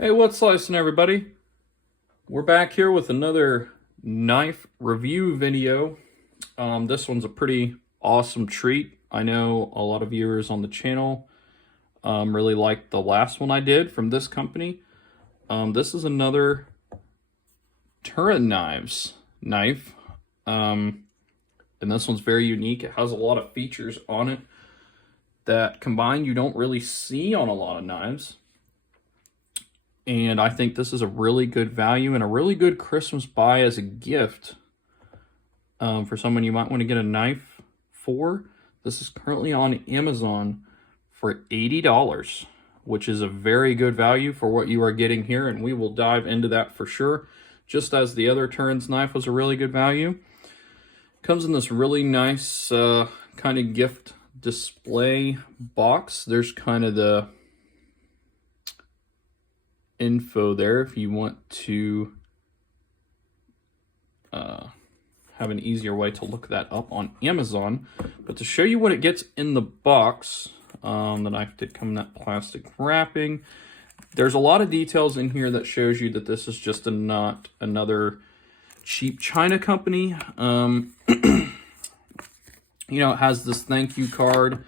Hey, what's slicing, everybody? We're back here with another knife review video. This one's a pretty awesome treat. I know a lot of viewers on the channel really liked the last one I did from this company. This is another Turenz knife, and this one's very unique. It has a lot of features on it that combined you don't really see on a lot of knives. And I think this is a really good value and a really good Christmas buy as a gift for someone you might want to get a knife for. This is currently on Amazon for $80, which is a very good value for what you are getting here. And we will dive into that for sure. Just as the other Turenz knife was a really good value. Comes in this really nice kind of gift display box. There's kind of the info there if you want to have an easier way to look that up on Amazon. But to show you what it gets in the box, the knife did come in that plastic wrapping. There's a lot of details in here that shows you that this is just not another cheap China company. You know, it has this thank you card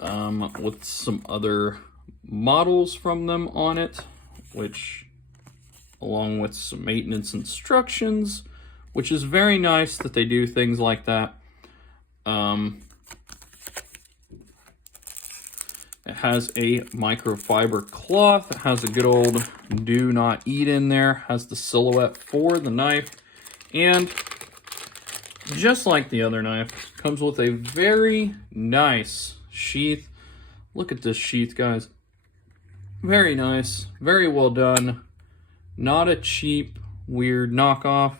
with some other models from them on it, which along with some maintenance instructions, which is very nice that they do things like that. It has a microfiber cloth. It has a good old do not eat in there. Has the silhouette for the knife, and just like the other knife, comes with a very nice sheath. Look at this sheath, guys. Very nice, very well done. Not a cheap, weird knockoff.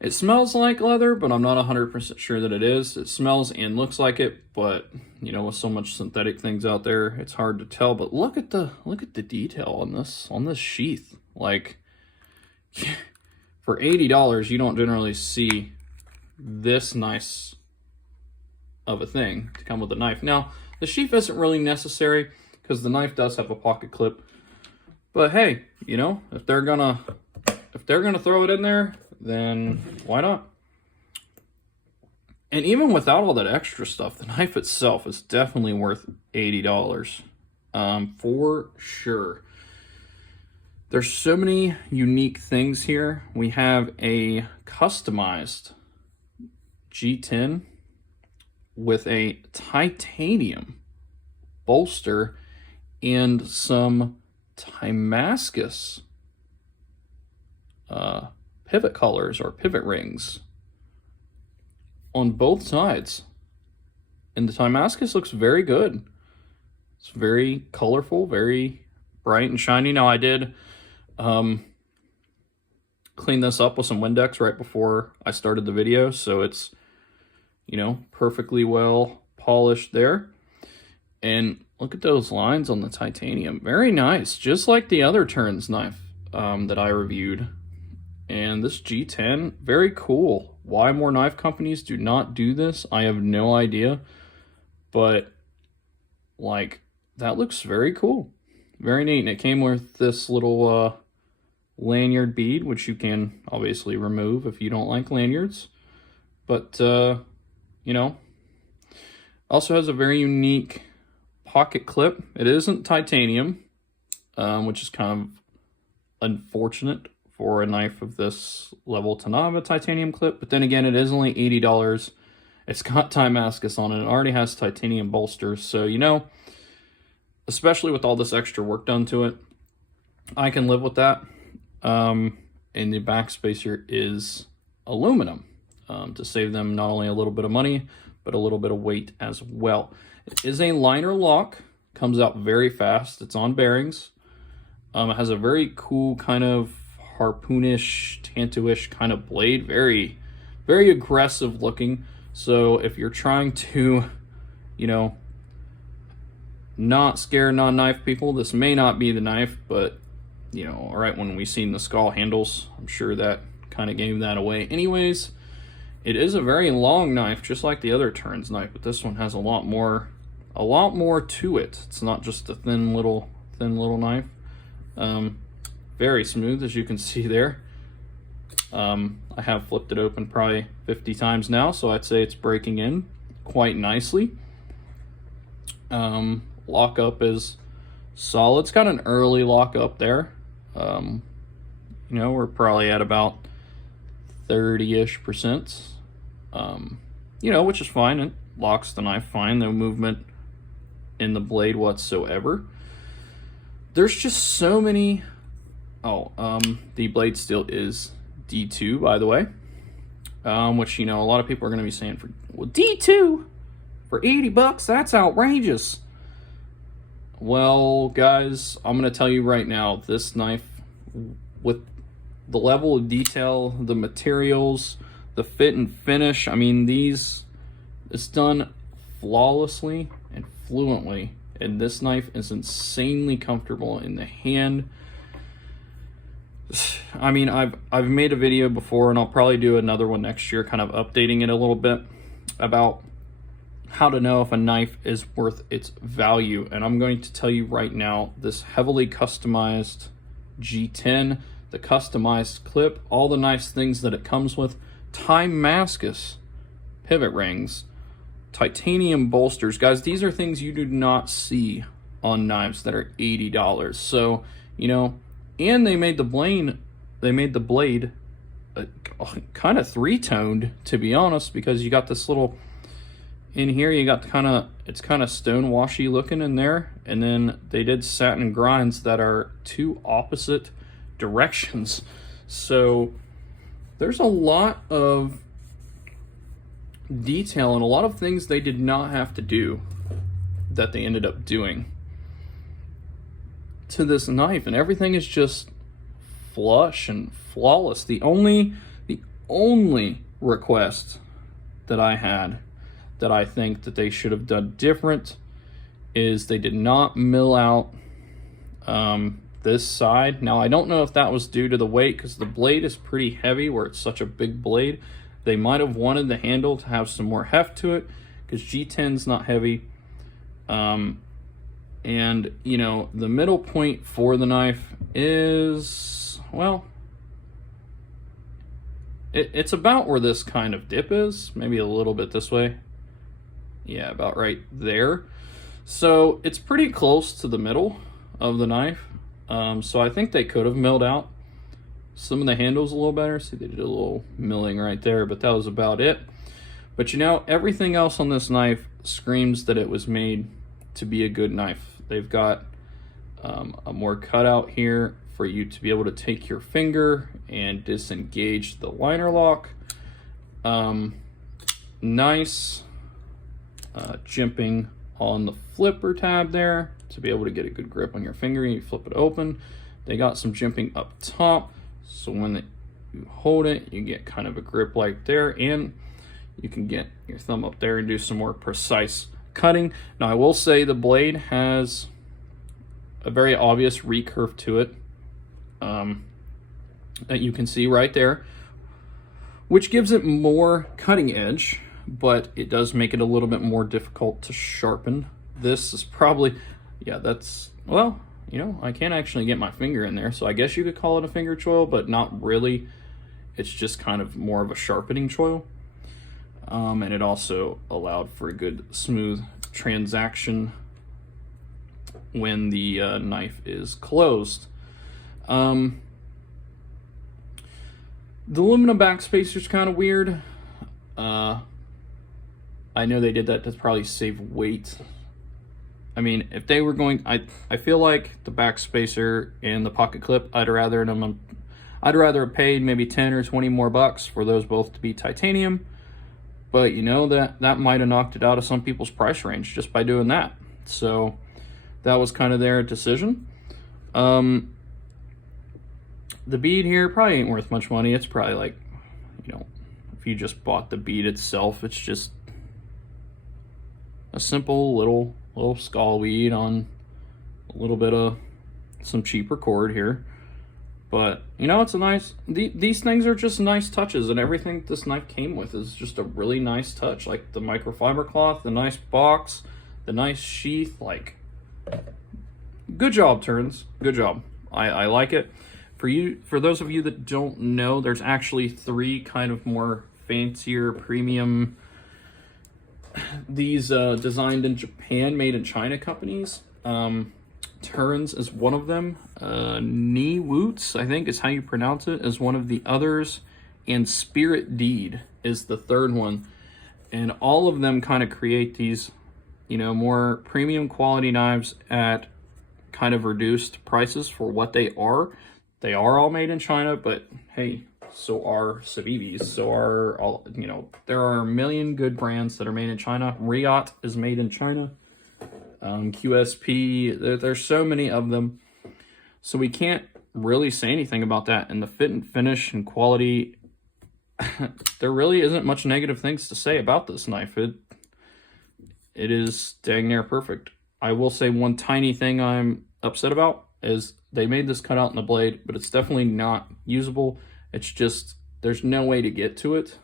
It smells like leather, but I'm not 100% sure that it is. It smells and looks like it, but you know, with so much synthetic things out there, it's hard to tell. But look at the detail on this sheath. Like, for $80, you don't generally see this nice of a thing to come with a knife. Now, the sheath isn't really necessary because the knife does have a pocket clip. But hey, you know, if they're gonna throw it in there, then why not? And even without all that extra stuff, the knife itself is definitely worth $80 for sure. There's so many unique things here. We have a customized G-10 with a titanium bolster and some timascus pivot colors or pivot rings on both sides. And the timascus looks very good. It's very colorful, very bright and shiny. Now, I did clean this up with some Windex right before I started the video, so it's, you know, perfectly well polished there. And look at those lines on the titanium. Very nice, just like the other Turenz knife that I reviewed. And this G10, very cool. Why more knife companies do not do this, I have no idea. But, like, that looks very cool. Very neat. And it came with this little lanyard bead, which you can obviously remove if you don't like lanyards. But, you know, also has a very unique pocket clip. It isn't titanium, which is kind of unfortunate for a knife of this level to not have a titanium clip. But then again, it is only $80. It's got timascus on it. It already has titanium bolsters. So, you know, especially with all this extra work done to it, I can live with that. And the back spacer is aluminum to save them not only a little bit of money, but a little bit of weight as well. It is a liner lock, comes out very fast. It's on bearings. It has a very cool kind of harpoonish, tanto-ish kind of blade. Very, very aggressive looking. So if you're trying to, you know, not scare non-knife people, this may not be the knife, but, you know, all right, when we seen the Skull handles, I'm sure that kind of gave that away. Anyways, it is a very long knife, just like the other Turenz knife, but this one has a lot more a lot more to it. It's not just a thin little knife. Very smooth, as you can see there. I have flipped it open probably 50 times now, so I'd say it's breaking in quite nicely. Lockup is solid. It's got an early lockup there. You know, we're probably at about 30-ish%. You know, which is fine. It locks the knife fine. No movement in the blade whatsoever. There's just so many. The blade steel is D2, by the way, which, you know, a lot of people are going to be saying, well, D2 for $80, that's outrageous. Well, guys, I'm going to tell you right now, this knife, with the level of detail, the materials, the fit and finish, I mean, it's done flawlessly and fluently, and this knife is insanely comfortable in the hand. I mean, I've made a video before, and I'll probably do another one next year, kind of updating it a little bit about how to know if a knife is worth its value. And I'm going to tell you right now, this heavily customized G10, the customized clip, all the nice things that it comes with, timascus pivot rings, titanium bolsters. Guys, these are things you do not see on knives that are $80. So, you know, and they made the blade kind of three-toned, to be honest, because you got this little, in here you got it's kind of stone washy looking in there, and then they did satin grinds that are two opposite directions. So there's a lot of detail and a lot of things they did not have to do that they ended up doing to this knife, and everything is just flush and flawless. The only request that I had that I think that they should have done different is they did not mill out this side. Now, I don't know if that was due to the weight, because the blade is pretty heavy where it's such a big blade. They might have wanted the handle to have some more heft to it, because G10's not heavy. And, you know, the middle point for the knife is, well, it's about where this kind of dip is, maybe a little bit this way. Yeah, about right there. So it's pretty close to the middle of the knife. So I think they could have milled out some of the handles a little better. See, they did a little milling right there, but that was about it. But, you know, everything else on this knife screams that it was made to be a good knife. They've got a more cutout here for you to be able to take your finger and disengage the liner lock. Nice jimping on the flipper tab there to be able to get a good grip on your finger. You flip it open. They got some jimping up top, so when you hold it, you get kind of a grip like there, and you can get your thumb up there and do some more precise cutting. Now, I will say the blade has a very obvious recurve to it that you can see right there, which gives it more cutting edge, but it does make it a little bit more difficult to sharpen. This is probably, yeah, that's, well, you know, I can't actually get my finger in there, so I guess you could call it a finger choil, but not really. It's just kind of more of a sharpening choil. And it also allowed for a good smooth transaction when the knife is closed. The aluminum backspacer is kind of weird. I know they did that to probably save weight. I mean, if they were going, I feel like the backspacer and the pocket clip, I'd rather have paid maybe 10 or 20 more bucks for those both to be titanium. But, you know, that might have knocked it out of some people's price range just by doing that. So that was kind of their decision. The bead here probably ain't worth much money. It's probably like, you know, if you just bought the bead itself, it's just a simple little skull bead on a little bit of some cheaper cord here. But, you know, it's a nice, these things are just nice touches, and everything this knife came with is just a really nice touch. Like the microfiber cloth, the nice box, the nice sheath, like, good job, Turenz. Good job. I like it. For those of you that don't know, there's actually 3 kind of more fancier premium, these designed in Japan, made in China companies. Turenz is one of them. Niwoots, I think is how you pronounce it, is one of the others. And Spirit Deed is the 3rd one. And all of them kind of create these, you know, more premium quality knives at kind of reduced prices for what they are. They are all made in China, but hey, so are Civivis. So are all, you know, there are a million good brands that are made in China. Riot is made in China. QSP, there's so many of them. So we can't really say anything about that. And the fit and finish and quality, there really isn't much negative things to say about this knife. It is dang near perfect. I will say one tiny thing I'm upset about is they made this cutout in the blade, but it's definitely not usable. It's just, there's no way to get to it.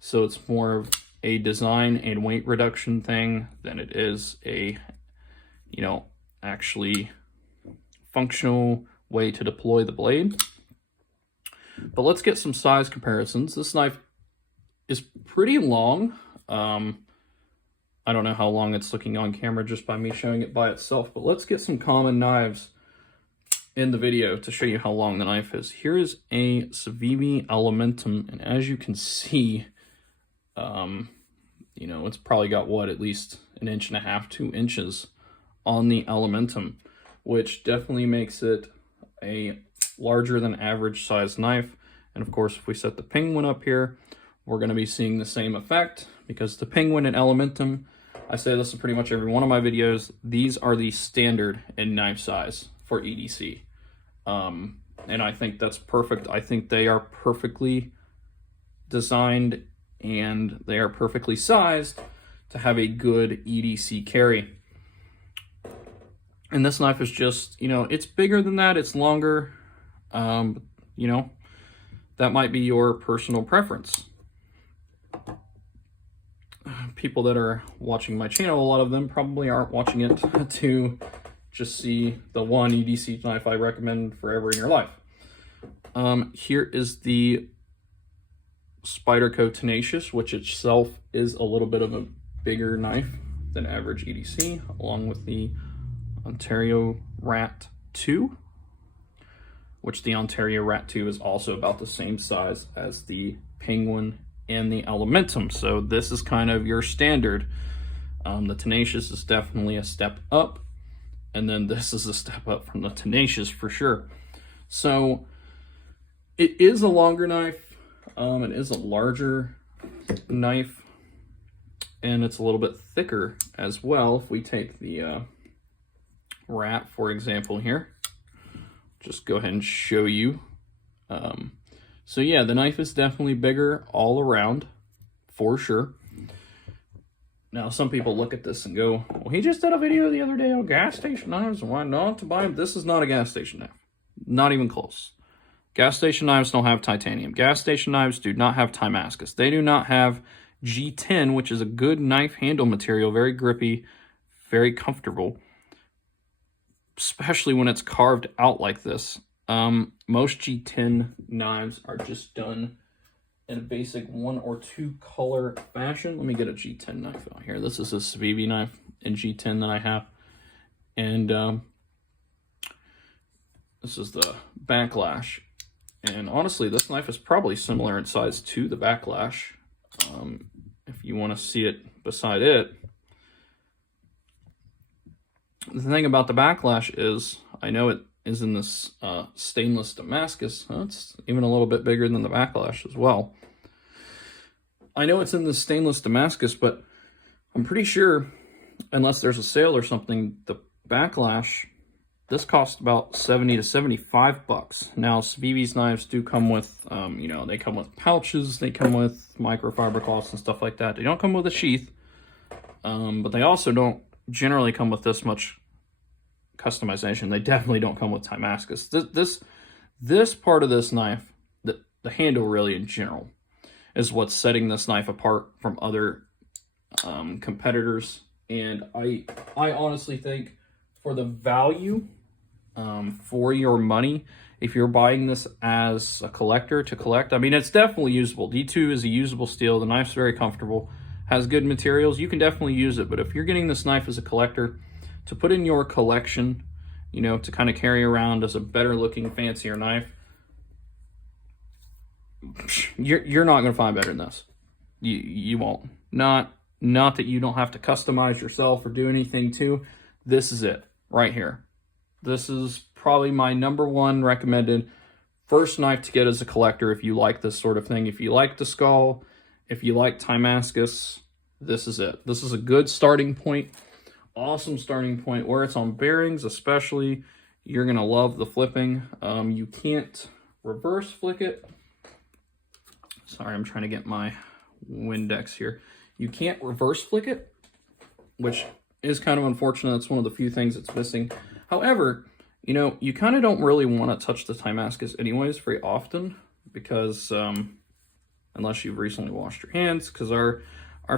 So it's more of a design and weight reduction thing than it is a, you know, actually functional way to deploy the blade. But let's get some size comparisons. This knife is pretty long. I don't know how long it's looking on camera just by me showing it by itself, but let's get some common knives in the video to show you how long the knife is. Here is a Civivi Elementum, and as you can see, you know, it's probably got what, at least 1.5 inches, 2 inches on the Elementum, which definitely makes it a larger than average size knife. And of course, if we set the Penguin up here, we're going to be seeing the same effect, because the Penguin and Elementum, I say this in pretty much every one of my videos, these are the standard in knife size for EDC. And I think that's perfect. I think they are perfectly designed and they are perfectly sized to have a good EDC carry. And this knife is just, you know, it's bigger than that, it's longer. You know, that might be your personal preference. People that are watching my channel, a lot of them probably aren't watching it to just see the one EDC knife I recommend forever in your life. Here is the Spyderco Tenacious, which itself is a little bit of a bigger knife than average EDC, along with the Ontario Rat 2, which the Ontario Rat 2 is also about the same size as the Penguin and the Elementum. So this is kind of your standard. The Tenacious is definitely a step up, and then this is a step up from the Tenacious for sure. So it is a longer knife, it is a larger knife, and it's a little bit thicker as well. If we take the Rat, for example, here, just go ahead and show you. So yeah, the knife is definitely bigger all around, for sure. Now, some people look at this and go, well, he just did a video the other day on gas station knives, and why not to buy them? This is not a gas station knife. Not even close. Gas station knives don't have titanium. Gas station knives do not have timascus. They do not have G-10, which is a good knife handle material, very grippy, very comfortable, especially when it's carved out like this. Most G-10 knives are just done in a basic 1 or 2 color fashion. Let me get a G-10 knife out here. This is a Civivi knife in G-10 that I have. And this is the Backlash. And honestly, this knife is probably similar in size to the Backlash. If you want to see it beside it. The thing about the Backlash is, I know it is in this stainless Damascus. It's even a little bit bigger than the Backlash as well. I know it's in this stainless Damascus, but I'm pretty sure, unless there's a sale or something, the Backlash, this costs about 70 to 75 bucks. Now, Civivi's knives do come with, you know, they come with pouches, they come with microfiber cloths and stuff like that. They don't come with a sheath, but they also don't generally come with this much customization. They definitely don't come with timascus. This part of this knife, the handle really in general, is what's setting this knife apart from other competitors And I honestly think for the value for your money, if you're buying this as a collector to collect, I mean, it's definitely usable. D2 is a usable steel. The knife's very comfortable, has good materials. You can definitely use it. But if you're getting this knife as a collector to put in your collection, you know, to kind of carry around as a better looking, fancier knife, you're not going to find better than this. You won't. Not that you don't have to customize yourself or do anything to. This is it right here. This is probably my #1 recommended first knife to get as a collector if you like this sort of thing. If you like the Skull, if you like timascus, this is it. This is a good starting point. Awesome starting point. Where it's on bearings especially, you're going to love the flipping. You can't reverse flick it. Sorry, I'm trying to get my Windex here. You can't reverse flick it, which is kind of unfortunate. It's one of the few things that's missing. However, you know, you kind of don't really want to touch the timascus anyways very often because unless you've recently washed your hands, because our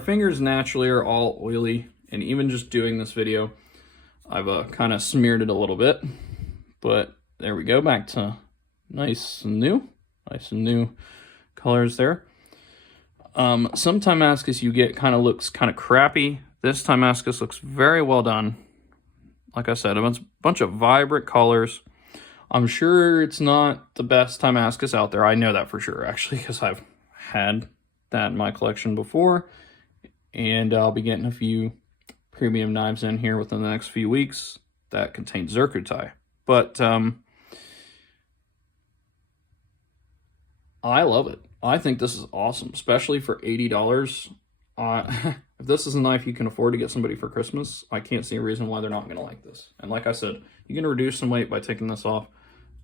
fingers naturally are all oily, and even just doing this video, I've kind of smeared it a little bit. But there we go, back to nice and new colors there. Some timascus you get looks kind of crappy. This timascus looks very well done. Like I said, a bunch of vibrant colors. I'm sure it's not the best timascus out there. I know that for sure, actually, because I've had that in my collection before. And I'll be getting a few premium knives in here within the next few weeks that contain zircotai. But I love it. I think this is awesome, especially for $80. If this is a knife you can afford to get somebody for Christmas, I can't see a reason why they're not going to like this. And like I said, you can reduce some weight by taking this off.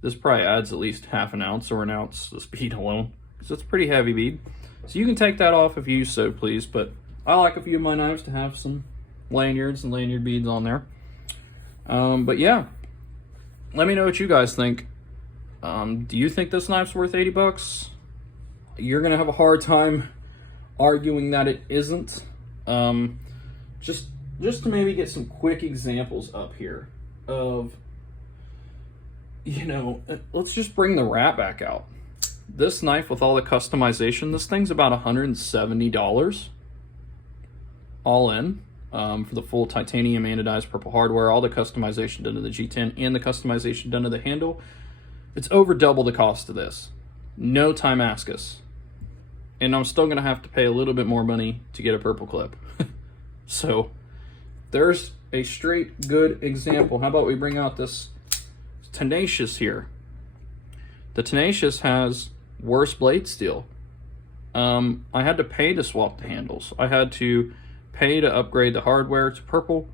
This probably adds at least half an ounce or an ounce, this bead alone, because it's a pretty heavy bead. So you can take that off if you so please, but I like a few of my knives to have some lanyards and lanyard beads on there. But yeah, let me know what you guys think. Do you think this knife's worth 80 bucks? You're going to have a hard time arguing that it isn't. Just to maybe get some quick examples up here of, you know, let's just bring the wrap back out. This knife with all the customization, this thing's about $170 all in, for the full titanium anodized purple hardware, all the customization done to the G-10 and the customization done to the handle. It's over double the cost of this. No timascus. And I'm still going to have to pay a little bit more money to get a purple clip. So there's a straight good example. How about we bring out this Tenacious here. The Tenacious has worse blade steel. I had to pay to swap the handles. I had to pay to upgrade the hardware to purple.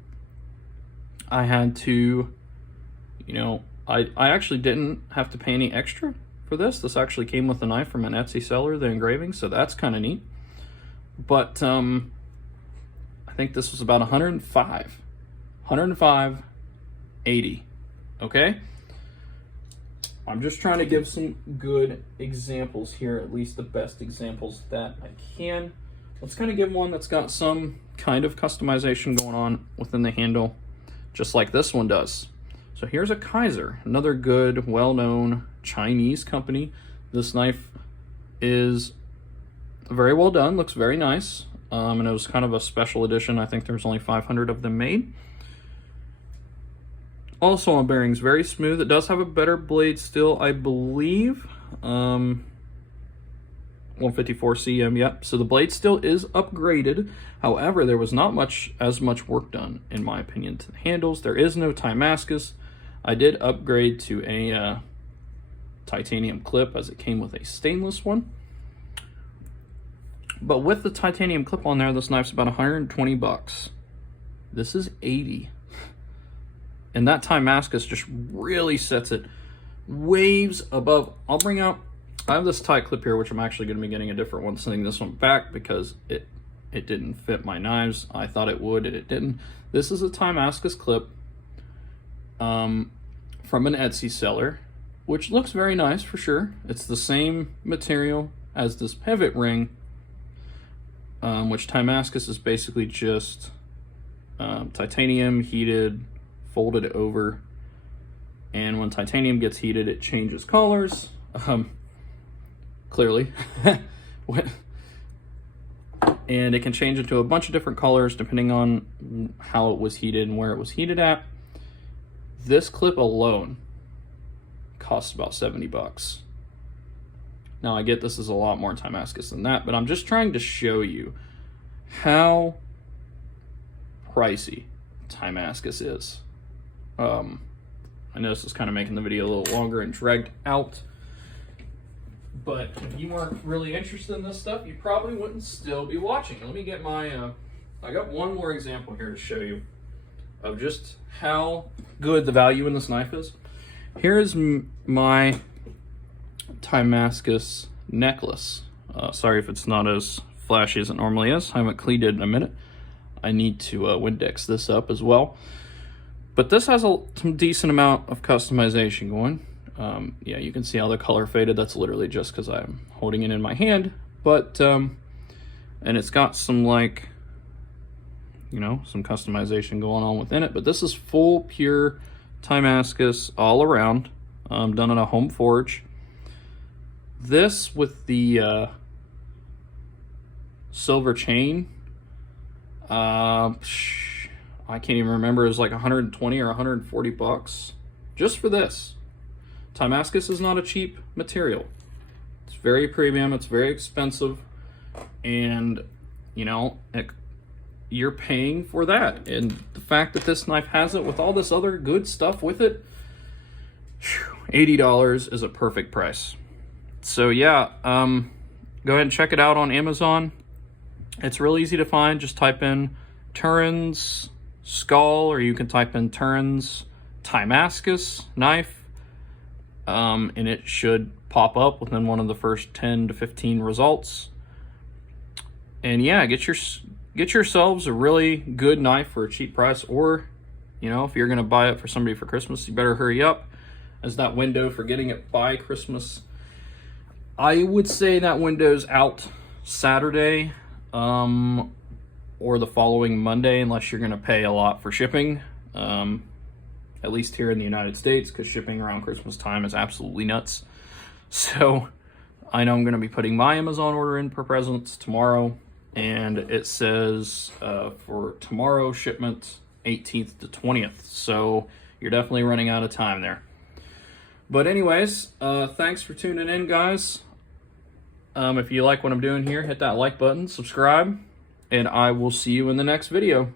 I had to, you know, I actually didn't have to pay any extra for this. This actually came with a knife from an Etsy seller, the engraving, so that's kind of neat. But I think this was about 105.80. Okay, I'm just trying to give some good examples here, at least the best examples that I can. Let's kind of give one that's got some kind of customization going on within the handle, just like this one does. So here's a Kaiser, another good, well-known Chinese company. This knife is very well done, looks very nice, and it was kind of a special edition. I think there's only 500 of them made. Also on bearings, very smooth. It does have a better blade still, I believe. 154 cm, yep. So the blade still is upgraded. However, there was not as much work done, in my opinion, to the handles. There is no timascus. I did upgrade to a titanium clip, as it came with a stainless one. But with the titanium clip on there, this knife's about 120 bucks. This is 80. And that timascus just really sets it waves above. I have this tie clip here, which I'm actually going to be getting a different one, sending this one back because it didn't fit my knives. I thought it would, and it didn't. This is a timascus clip from an Etsy seller, which looks very nice for sure. It's the same material as this pivot ring, which timascus is basically just titanium heated, folded over, and when titanium gets heated, it changes colors. Clearly. And it can change into a bunch of different colors depending on how it was heated and where it was heated at. This clip alone costs about 70 bucks. Now I get this is a lot more timascus than that, but I'm just trying to show you how pricey timascus is. I know this is kind of making the video a little longer and dragged out, but if you weren't really interested in this stuff, you probably wouldn't still be watching. Let me get my, I got one more example here to show you of just how good the value in this knife is. Here's my timascus necklace. Sorry if it's not as flashy as it normally is. I haven't cleaned it in a minute. I need to Windex this up as well. But this has some decent amount of customization going. Yeah, you can see how the color faded. That's literally just because I'm holding it in my hand. But, and it's got some, like, you know, some customization going on within it. But this is full, pure timascus all around, done in a home forge. This with the silver chain, I can't even remember, it was like 120 or 140 bucks just for this. Timascus is not a cheap material. It's very premium, it's very expensive, and you know, you're paying for that. And the fact that this knife has it with all this other good stuff with it, $80 is a perfect price. So yeah, go ahead and check it out on Amazon. It's real easy to find. Just type in Turenz Skull, or you can type in Turenz timascus knife, and it should pop up within one of the first 10 to 15 results. And yeah, get yourselves a really good knife for a cheap price, or you know, if you're gonna buy it for somebody for Christmas, you better hurry up, as that window for getting it by Christmas, I would say that window's out Saturday, or the following Monday, unless you're gonna pay a lot for shipping, at least here in the United States, because shipping around Christmas time is absolutely nuts. So I know I'm gonna be putting my Amazon order in for presents tomorrow, and it says for tomorrow shipment 18th to 20th, so you're definitely running out of time there. But anyways, thanks for tuning in, guys. If you like what I'm doing here, hit that like button, subscribe, and I will see you in the next video.